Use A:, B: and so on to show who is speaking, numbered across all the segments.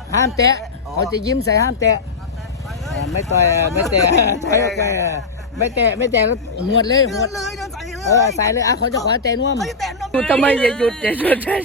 A: ห้ามแตะเขาจะยิ้มใส่ห้ามแตะไม่ต่อยไม่แตะใช่ไปไม่แตะก็หวดเลยหวดใส่เลยเขาจะขอแตะน่วมหยุดทำไมอย่าหยุดใช่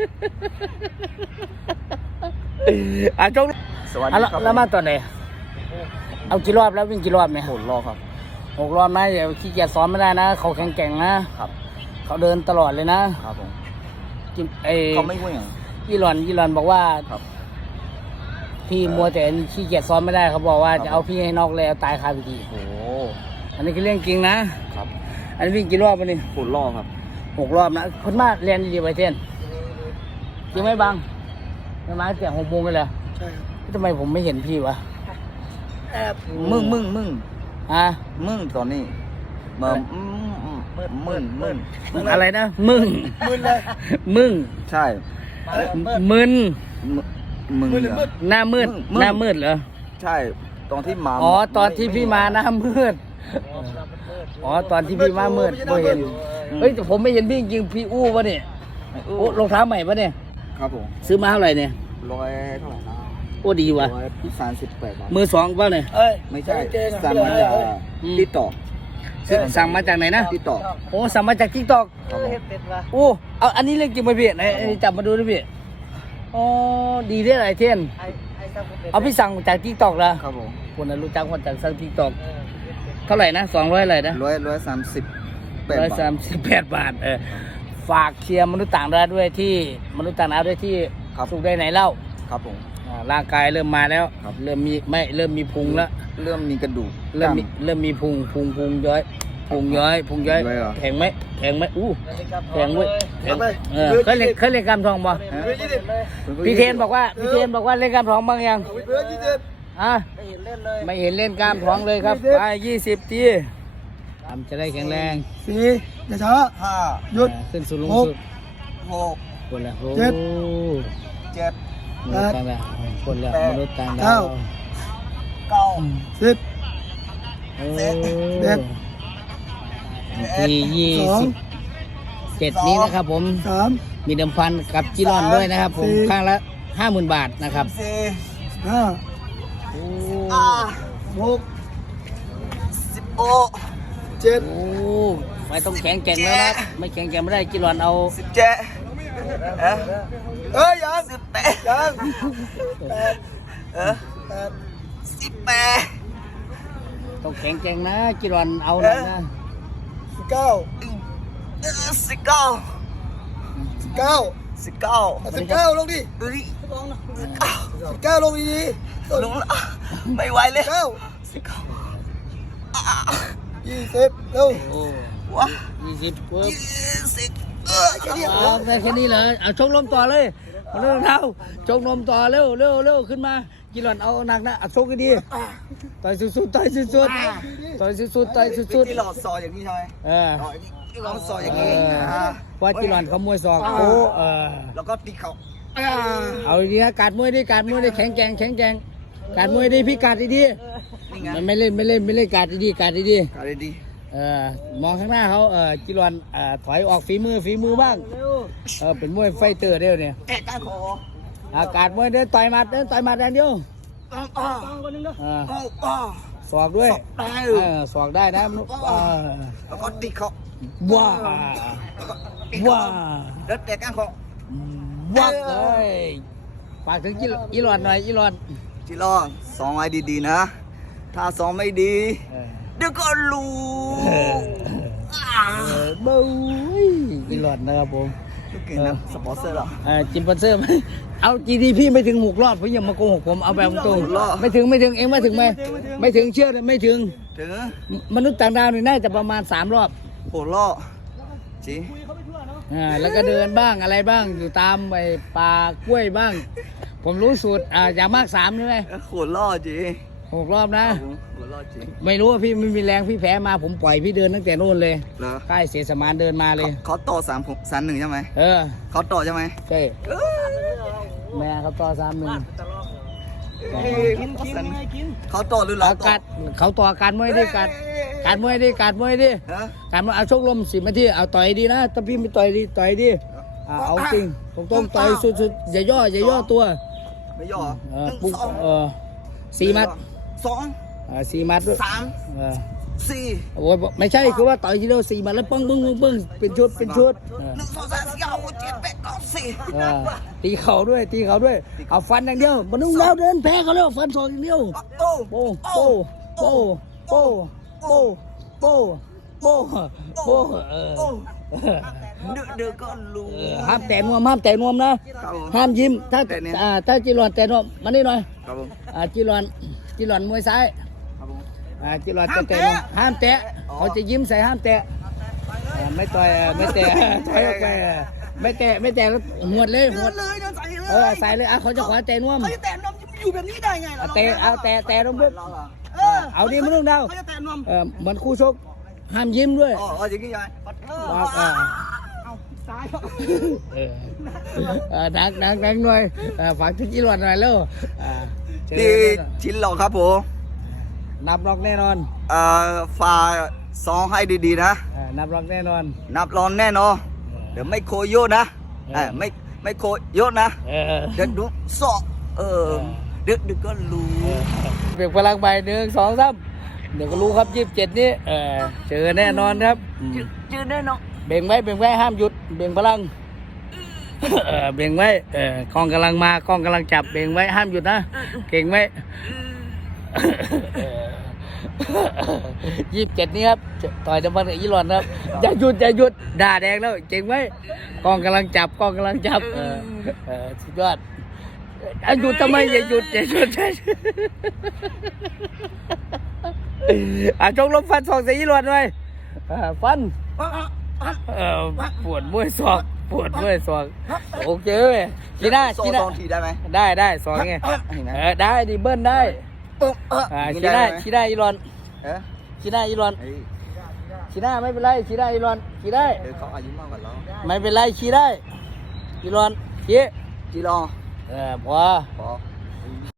A: จง
B: สวัสดีครับ
A: แล้วมาตอนไหนเอากี่รอบแล้ววิ่งกี่รอบเนี่ย
B: 6 รอบครับ
A: 6 รอบนะอย่าขี้เกียจซ้อมไม่ได้นะเขาแข็งแกร่งนะครับเขาเดินตลอดเลยนะครับ
B: ผม
A: เขา
B: ไม่วิ่ง
A: ยี่หลอนบอกว่าพี่มัวแต่ขี้เกียจซ้อมไม่ได้เขาบอกว่าจะเอาพี่ให้นอกเลยเอาตายคาวิธี
B: โอ้
A: อันนี้คือเรื่องจริงนะครับอันนี้วิ่งกี่รอบนี่
B: 6 รอบครับ
A: 6 รอบนะคนมากเรียนดีไปเท่นจริงไหมบังไม่มาแต่6 โมงเลย
B: ใช่ครับ
A: ทำไมผมไม่เห็นพี่วะ
B: มึงตอนนี้มึง
A: อะไรนะมึง
B: เลยใช่
A: มึนหน้ามืดเหรอ
B: ใช่ตอนที่มา
A: ตอนที่พี่มาหน้ามืดตอนที่พี่มามืดไม่เห็นเฮ้ยแต่ผมไม่เห็นพี่จริงพี่อู้ปะเนี่ยรองเท้าใหม่ปะเนี่ย
B: ครับผม
A: ซื้อมาเท่าไหร่เนี่ย
B: เท่าไหร่นะ
A: ดีว่ะ
B: 38 บาท
A: มือ2ป่ะเนี่ย
B: ไม่ใช่สั่งมาจากติ๊กต็อก
A: สั่งมาจากไหนนะ
B: ติ๊กต็อก
A: สั่งมาจากติ๊กต็อกเอาอันนี้เรื่องจริงไหมพี่ไหนจับมาดูดิพี่ดีได้หลายเท่นเอาพี่สั่งจากติ๊กต็อกแล้ว
B: ครับผม
A: คนนั้นรู้จักคนจากสั่งติ๊กต็อกเท่าไหร่นะ200อะไรนะ
B: 138
A: บาทฝากเชียร์มนุษย์ต่างดาวด้วยที่สุขได้ไหนเล่า
B: ครับผม
A: ร่างกายเริ่มมาแล้วเริ่มมีพุงแล้ว
B: เริ่มมีกระดูก
A: เริ่มมีพุงย้อยแข็งไหมแข็งเว้ยเคยเล่นกล้ามทองบ่พี่เทนบอกว่าเล่นกล้ามทองบ้างยังไม่เห็นเล่นกล้ามท้องเลยครับไป20 ทีจะได้แข็งแรง
B: 4อย่าช้า5หยุด
A: ขึ้นสู่ลงสุด
B: 6
A: คนละ
B: 7
A: มนุษย์ต่างดาวคนละมนุษย์ต่างดาว
B: 9 10 11
A: ที่27นี้นะครับผมมีเดิมพันกับจิรอนด้วยนะครับผมข้างละ 50,000 บาทนะครับ
B: 6
A: ไม่ต้องแข็งแกร่งแล้วนะไม่แข็งแกร่งไม่ได้จิรอนเอา
B: 17ยัง18
A: ต้องแข็งแกร่งนะจิรอนเอานะ
B: 19ลงดิ19ลงดีลงไม่ไหวเลย20เร็ว
A: ว้า20ปุ๊บแค่นี้เลยเอาชกลมต่อเลยเร็วเท้าชกลมต่อเร็วขึ้นมากินหล่อนเอาหนักนะชกกันดีต่อยสุด
B: ที่หลอดซอยอย่างนี้ใช่ไหมที่หลอดซอยอย่างนี้
A: ว่ากินหล่อนเขามวยศอก
B: แล้วก็ตีเขา
A: เอาดีฮะการมวยได้แข็งแกร่งการมวยได้พิกัดดีมันไม่เล่นการดีมองข้างหน้าเขาจิรอนถอยออกฝีมือบ้างเป็นมวยไฟเตอร์เดียวเนี่ยอากาศมวยเดินต่อยหมัดอย่างเดียวศอกด้วยศอกได้นะ
B: แล้วก็ตีเขา
A: ว้า
B: แล้วแต่ก้างเขา
A: เลยฝากถึงจิรอนหน่อยจิรอน
B: ซ้อมไว้ดีๆนะถ้าซ้อมไม่ดีเดี๋ยวก็รู้
A: บู๊จิรอนนะครับผม
B: เก่งนะสปอนเซอร์หรอ
A: จิมปอนเซอร์เอา GDP ไม่ถึง6 รอบพี่ยังมาโกหกผมเอาแบบตรงไม่ถึงเองไม่ถึงไหมไม่ถึงเชื่อไม่ถึงมนุษย์ต่างดาวนี่น่าจะประมาณ3 รอบ
B: 6 รอบจี
A: แล้วก็เดินบ้างอะไรบ้างอยู่ตามไอ้ป่ากล้วยบ้างผมรู้สูตรอย่างมาก3ใช่ไหม
B: 6 รอบจี
A: 6 รอบนะไม่รู้ว่าพี่ไม่มีแรงพี่แพ้มาผมปล่อยพี่เดินตั้งแต่โน่นเลยใกล้เสียสมานเดินมาเลย
B: เขาต่อ3-1ใช่ไหมเขาต่อใช่ไหม
A: ใช่แม่เขาต่อ3-1
B: เขาต่อหรือเราต่อ
A: เขาต่อการมวยดิการมวยเอาชกลม10 นาทีเอาต่อยดีนะถ้าพี่ไม่ต่อยดีเอาจริงตรงต่อยสุดๆอย่าย่อตัว
B: ไม่ย่อหนึ่ง
A: ปุ๊บ
B: สอง
A: 4 มัด
B: สอง
A: 4 มัดด้วย
B: สามสี่
A: โอ้ยไม่ใช่คือว่าต่อยทีเดียว4 มัดแล้วปึ้งปึ้งปึ้งปึ้งเป็นชุดเป็นชุด
B: หนึ่งสองสามสี่ห้าหกเจ็ดแปดเก้าสิบ
A: ตีเข่าด้วยตีเข่าด้วยเอาฟันอย่างเดียวมันต้องแล้วเดินแพ้เขาแล้วฟันศอกอย่างเดียว
B: โอ้
A: โป้โป้โป้โป้โป้โป้โป้โป้
B: เดือก็รู้
A: ห้ามแตะนวมห้ามแตะนวมนะห้ามยิ้มถ้าจีรอนแตะนวมมานี่หน่อย
B: ครับผม
A: จีรอนมวยซ้าย
B: ครับผม
A: จีรอนจะแตะนวมห้ามแตะเขาจะยิ้มใส่ห้ามแตะไม่ต่อยไม่แตะถอยออกไปไม่แตะแล้วหวดเลยหวด
B: เลยเดินใส่เลย
A: ใส่เลยเขาจะขอแตะนวม
B: เขาจะแตะนมอยู่แบบนี้ได้ไงล่ะ
A: แตะลงปุ๊บเอาดิมันต้องเดา
B: เขาจะแตะนม
A: เหมือนคู่ชกห้ามยิ้มด้วย
B: อ๋ออย่างนี้ไง
A: เอา
B: ซ้าย
A: นักหน่อยฝากทุกจีรวดหน่อยแล้ว
B: ที่ชิ้นหลอกครับผม
A: นับล็อกแน่นอน
B: ฝากซองให้ดีๆนะ
A: นับล็อกแน่นอน
B: นับรอนแน่นอนเดี๋ยวไม่โคโยนะไม่โคโยนะเดี๋ยวดูสอบเดี๋ยวก็รู้
A: เปลี่ยนพลังใบ1 2 3เดี๋ยวก็รู้ครับ27นี้เจอแน่นอนครับ
B: จืดแน่นอน
A: เบ่งไว้ห้ามหยุดเบ่งพลังเบ่งไว้กองกำลังมากองกำลังจับเบ่งไว้ห้ามหยุดนะเก่งไว้27นี้ครับต่อยจำพันกับอีหลอนครับอย่าหยุดด่าแดงแล้วเก่งไว้กองกำลังจับสุดยอดหยุดทำไมอย่าหยุดชกลมฟันศอกใส่อีหลอนไว้ฟันปวดมวยศอกโอเคเว้ยชีหน้า
B: สองทีได้ไหม
A: ได้สองไงได้ดิเบิ้ลได้ชีหน้าอีหลอนชีหน้าอีหลอนชีหน้าไม่เป็นไรชีหน้าอีหลอนชีได้
B: เขาอายุมากกว่าเรา
A: ไม่เป็นไรชีได้อีหลอนชี
B: จีรอ
A: พอ
B: พอ